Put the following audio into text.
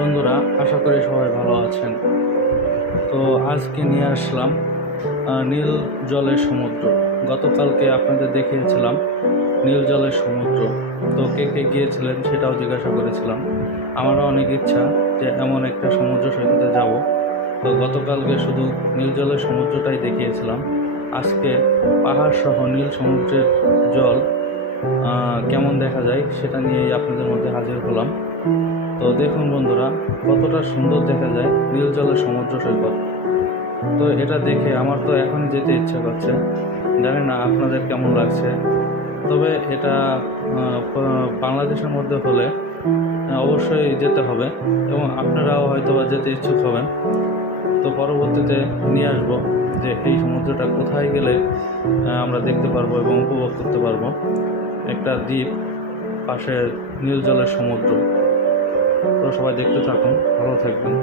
বন্ধুরা, আশা করি সবাই ভালো আছেন। তো আজকে নিয়ে আসলাম নীল জলের সমুদ্র। গতকালকে আপনাদের দেখিয়েছিলাম নীল জলের সমুদ্র। তো কে কে গিয়েছিলেন সেটাও জিজ্ঞাসা করেছিলাম। আমারও অনেক ইচ্ছা যে এমন একটা সমুদ্র সৈকতে যাব। তো গতকালকে শুধু নীল জলের সমুদ্রটাই দেখিয়েছিলাম। আজকে পাহাড় সহ নীল সমুদ্রের জল কেমন দেখা যায় সেটা নিয়েই আপনাদের মধ্যে হাজির হলাম। তো দেখুন বন্ধুরা, কতটা সুন্দর দেখা যায় নীল জলের সমুদ্র সৈকত। তো এটা দেখে আমার তো এখনই যেতে ইচ্ছে করছে। জানি না আপনাদের কেমন লাগছে। তবে এটা বাংলাদেশের মধ্যে হলে অবশ্যই যেতে হবে এবং আপনারাও হয়তো বা যেতে ইচ্ছুক হবেন। তো পরবর্তীতে নিয়ে আসবো যে এই সমুদ্রটা কোথায় গেলে আমরা দেখতে পারবো এবং উপভোগ করতে পারবো। একটা দ্বীপ, পাশে নীল জলের সমুদ্র। তো সবাই দেখতে থাকুন, ভালো থাকবেন।